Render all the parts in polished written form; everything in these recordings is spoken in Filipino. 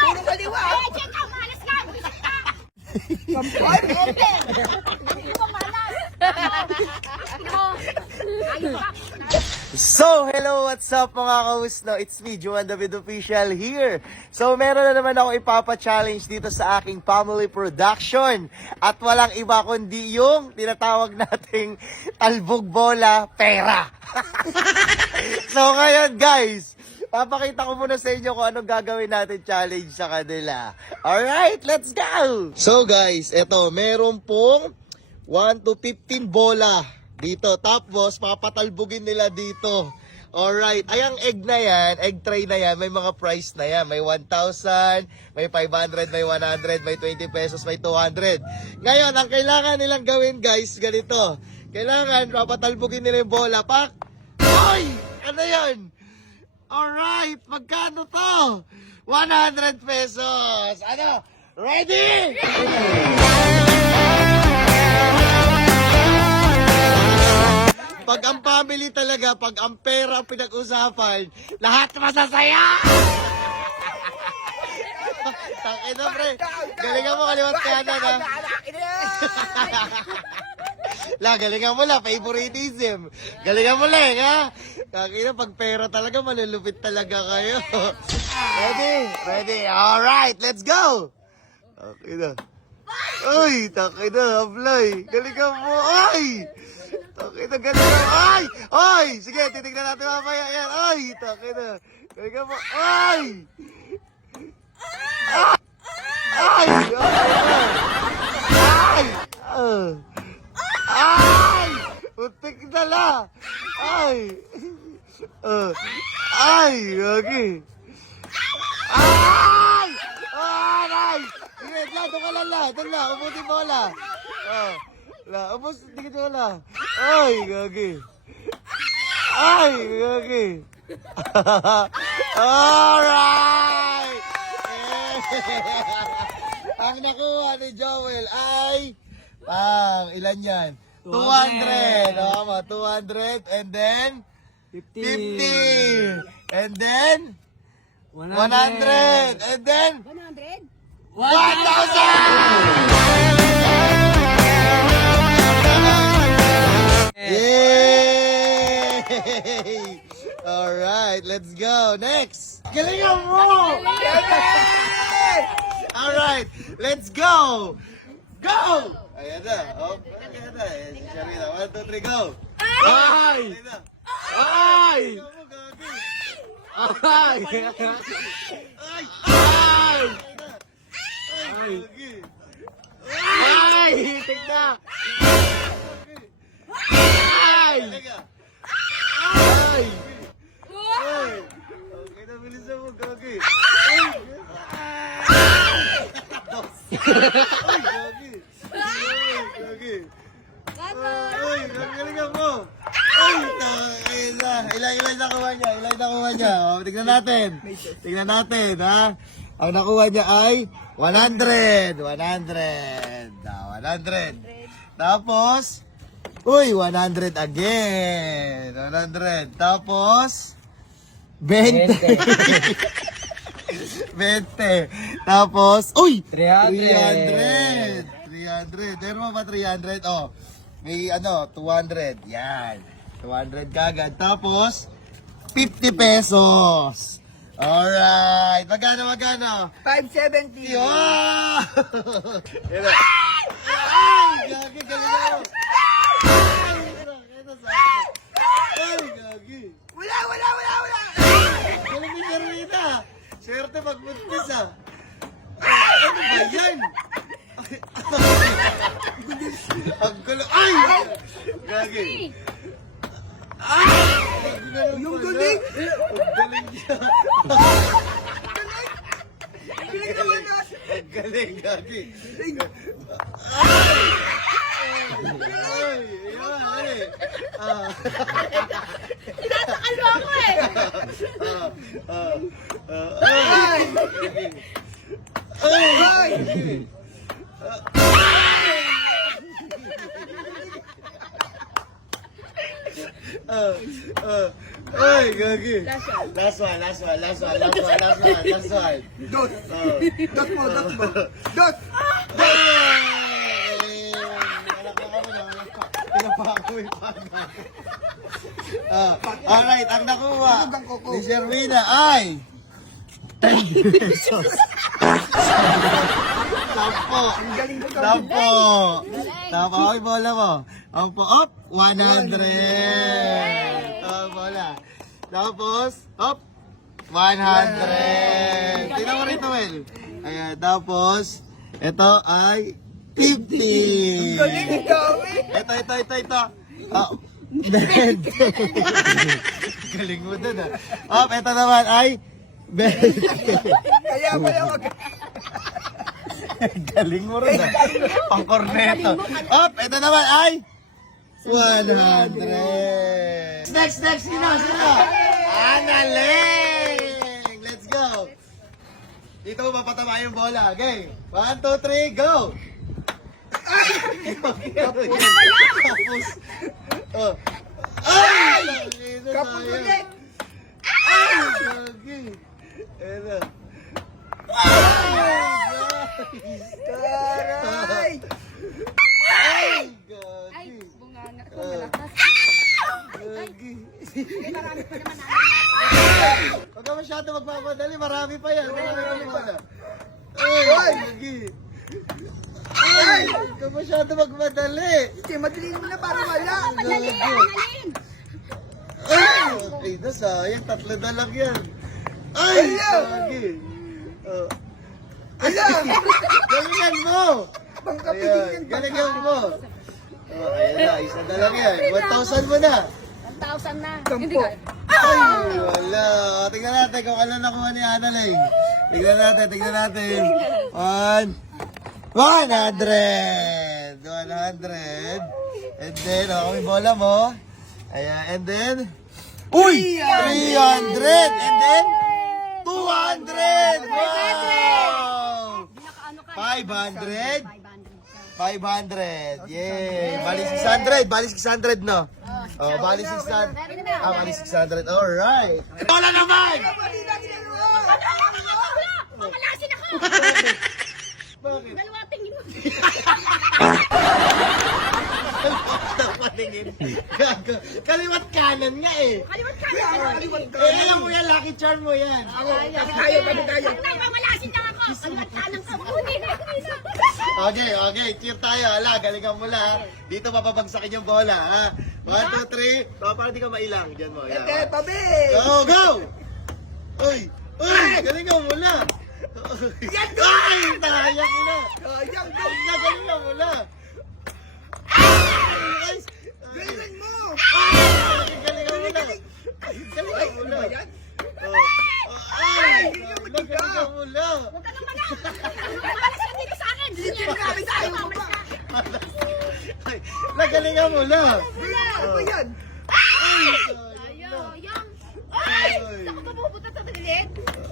Puro kaliwa. Check out, malas ka. Kampay. Hindi mo malas. Ayun pa. So, hello, what's up mga kausno? It's me, Juan David Official here. So, meron na naman ako ipapa-challenge dito sa aking family production. At walang iba kundi yung tinatawag nating talbog bola pera. So, ngayon guys, papakita ko muna sa inyo kung anong gagawin natin challenge sa kanila. Alright, let's go! So guys, eto, meron pong 1 to 15 bola dito. Tapos, papatalbugin nila dito. Alright. Ay, ang egg na yan, egg tray na yan, may mga price na yan. May 1,000, may 500, may 100, may 20 pesos, may 200. Ngayon, ang kailangan nilang gawin, guys, ganito. Kailangan, papatalbugin nila yung bola. Pak! Hoy! Ano yan? Alright. Magkano to? 100 pesos. Ano? Ready? Pag ang family talaga, pag ang pera ang pinag-usapan, lahat masasaya! Takina pre, galingan mo kaliwat kanan ha. Galingan mo la, favoritism. Galingan mo lang ha. Takina, pag pera talaga, malulupit talaga kayo. Ready, alright, let's go! Takina. Ay, takina, ablay. Galingan mo, ay! Okay na, galing na. Ay! Ay! Sige, titignan natin mamaya yan. Ay! Taki na. Galing ka mo. Ay! Ay! Ay! Ay! Ay! Utik na la. Ay! Ay! Okay. Ay! Ay! Sige, doon ka lang la. Doon la. Umuti mo la. La, ubos, tingin nyo la. Ay, gagi. Ay, gagi. Alright! Ang nakuha ni Joel ay, ilan yan? 200. Tama, 200. And then, 50. And then, 100. And then, 100? 1,000! Yay! Alright, let's go. Next! Galingan mo! Alright, let's go! Go! Ayan na. Oh, ayan na. Si Sharina. 1, 2, 3, go! Ay! Ay! Ay! Ay! Ay! Ay! Hitik na! Ay! Ay! Ay! Okay na, bilisan mo, gagi. Ay! Ay, gagi. Gagi. Ay, galingan mo. Ay, ilang nakuha niya, Oh, tignan natin, ha? Ang nakuha niya ay 100. 100. 100. Tapos, uy, 100 again. 100. Tapos, 20. 20. Tapos, uy! 300. 300. Meron mo ba 300? Oh, may 200. Yan. 200 kagad. Tapos, 50 pesos. Alright. Magkano? 570. Wow! Ay! Gagi, galing ako. Ay, gagi. Wala. Galing ni Sharina. Swerte magbuntis ah. Ano ba yan? Ang gulo. Ay! Gagi. Ay! Yung galing. Ang galing niya. Ang galing, gagi. Tinatakal mo ako eh. Ay, gagi. Last one. Dot. Dot mo. Dot. Alright, ang nakuha Tulog ang kuko. ni Sherwina ay 10 pesos. Sampo. Ang galing mo daw. Sampo. Sampo. Ay, bola mo. Ang po, op, 100. Bola. Tapos, op, 100. Tingnan mo rito, Will. Ayan, tapos, ito ay 50. Galing, ang dami. Ito. Oh, 20. Galing mo dun, ah. Oh, ito naman ay 20. Kaya pala wag. Galing mo rin, ah. Pang-corneto. Oh, ito naman ay 100. Next, sino? Analing! Let's go. Dito mo papatama yung bola. Okay. 1, 2, 3, go! Tapos. Oh. Ay! Kapag ulit. Ay! Gagi. Eto. Ay! Taray. Ay! Ay, Gagi. bunganga ko malakas. Gagi. Marami pa naman Huwag ka masyado magpapadali. Marami pa yan. Marami pa na. Ay! Gagi. Ay! Huwag ka masyado magpadali. Sige, madaliin mo na para wala. Madali, Gago. madali. Ay! Ay, sayang. 3 na lang yan. Ay! Ayaw! Gagi. Oh. Alam. Galingan mo! Pangkapiling yan. Galingan mo! Oh, ayan na, isa na lang yan. 1,000 mo na. 1,000 na. Sampo. Hindi ka. Ay, wala. O, tingnan natin kung ano nakuha ni Annalyn. Tingnan natin. 100! 100. And then, may bola mo. Ayan, and then, uy! 300! And then, 200! Wow! Nakaano ka? 500? 500 ka. 500. Yay! Bali 600, no? Oh, bali 600. Bali 600. Alright. Bola naman! Mali na ginagawa. Mamalasin ako! Bakit? Dalawa tingin mo. Patingin. Gago. Kaliwat kanan nga eh. Kaliwat ka na. Alam mo yan, lucky charm mo yan. Kami tayo. Nay, mamalasin lang ako. Kaliwat ka ng kamay. Hindi na. Okay. Cheer tayo. Ala, galingan mo lang. Dito mapapagsakin yung bola, ha? 1, 2, 3. Oh, para di ka mailang. Diyan mo. Yan. Ete, pabi. Go! Uy! Galingan mo na. Yan, Ay! Tahayak mo na. Sayang. Galingan mo na. Galing mo. Galingan mo na. Galingan mo na. Yan. Galingan mo na. Huwag ka nang malas. Mamalas ka dito sa akin. Hindi niya Grabe tayo. Nagalingan mo na. Wala. Ano yan? Ayaw. Ay! Saan ka pupunta sa tagilid?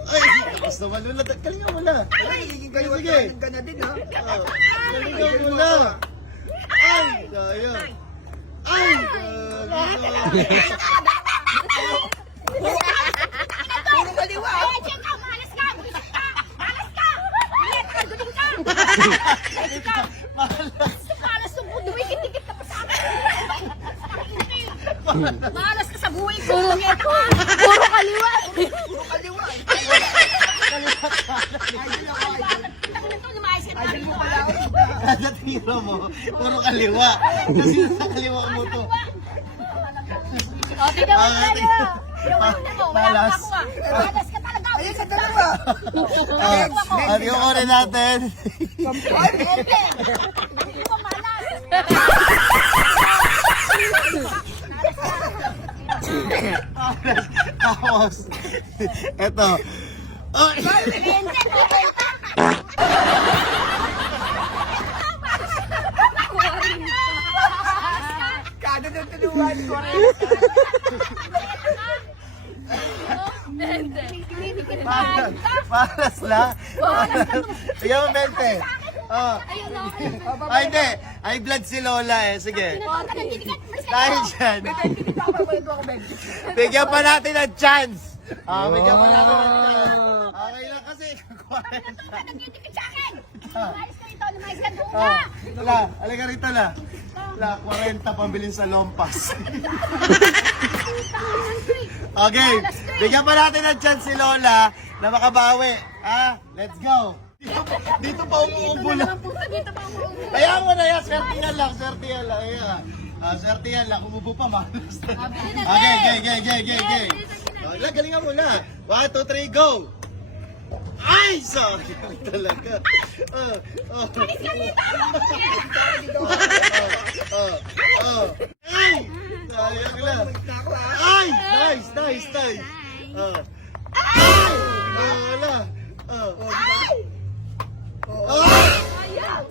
Ay, tapos naman nun. Galingan mo na. Nagiging kayo at Sige. ka na din, ha? Galingan mo na. Ay, sayang. Ay, Puro kaliwa. Ay, check ka! Malas ka! Buisit ka! Malas ka! Malas ka! Guling ka! Malas ka! Malas ng mundo. Ikit-ikit ka pa sa akin. Malas ka sa buhay ko. Puro kaliwa. Puro kaliwa. Idol mo pala ako. Kada tiro mo, puro kaliwa. Kasi sa kaliwa mo to. O, tignan mo tayo. Wala Malas. ka nakuha. Malas ka talaga. Ayun sa dalawa. At yung ore natin. Sampay. Hindi ko malas. Tapos, eto. Oh, Kada ng tuluan ko. Malas na. Bigyan mo 20. Oh. Ay, hindi. Ay, blood si Lola eh. Sige. Dahil dyan. Bigyan pa natin ng chance. Bigyan pa natin ng chance. Okay lang kasi. Nagdidikit sa akin. Lumayas ka rito, lumayas ka doon Ah, na. la, alika rito la. La, 40 pambilin sa Lompas. Okay, bigyan pa natin ng chance si Lola na makabawi. Let's go. Dito pa umuubo lang. Dito pa ako. Kaya mo na yan, swertihan lang, swertihan lang. Ayan. Swertihan lang, umubo pa, malas. Okay. Galingan mo na. 1, 2, 3, go! Ay! Sorry talaga. Alis ka dito! Ay! Sayang lang. Ay! Nice! Wala. Ayaw!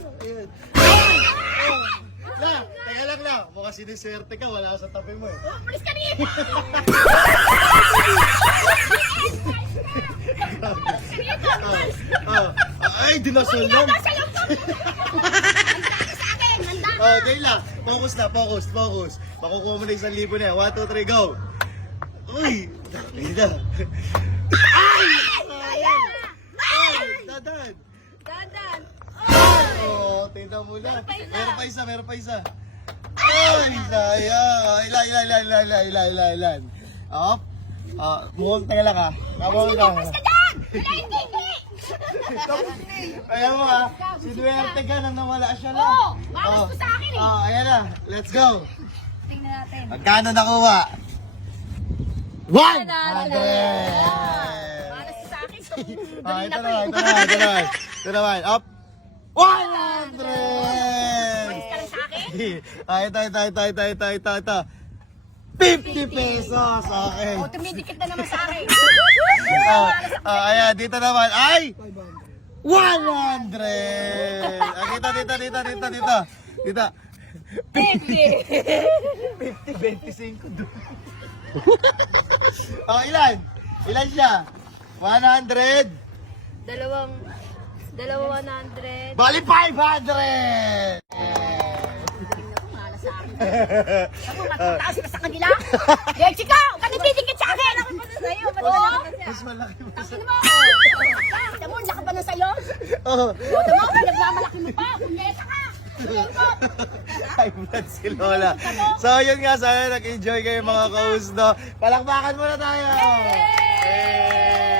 Teka lang la. Mukhang siniswerte ka, wala sa tabi mo eh. Alis ka dito! Ay, dinasal lang. Nasa lang po! Handa sa akin! Handa! Okay lang. Focus na, focus. Makukuha mo na 1,000 na yan. 1, 2, 3, go! Uy! Ay! Ayaw! Dadan! Dadan! Oh, tingnan mo lang. Meron pa isa. Meron pa isa. Ay, sayang. Ilan. Up. Mukhang teka lang Mukhang lang. Alis ka dyan! Wala, hindi! Ayan mo sinuwerte ka nang nawala siya lang. Oo! Malas mo sa akin eh! Ayan na. Let's go. Tingnan natin. Magkano nakuha? 100! Malas mo sa akin. Ito naman. Up. 100! Malas ka lang sa akin. Ito. 50 pesos. Okay. O, tumidikit na naman sa akin. Ayan, dito naman. Ay! 100! Dito. 50, 25 doon. Ilan? Ilan siya? 100? Dalawa 100. Bali 500! Malas sa akin. Ako, matataas ka sa kanila. Jessica, ka nagdidikit sa akin. Ako pa na sa'yo. Oo. Mas malaki mo sa... Ano mo? Tama mo, laki pa na sa'yo. Oh, O, tama mo, pinagmamalaki mo pa. Punyeta ka. high blood si Lola. So, yun nga. Sana nag-enjoy kayo mga kausno. Palakpakan muna tayo! Yay!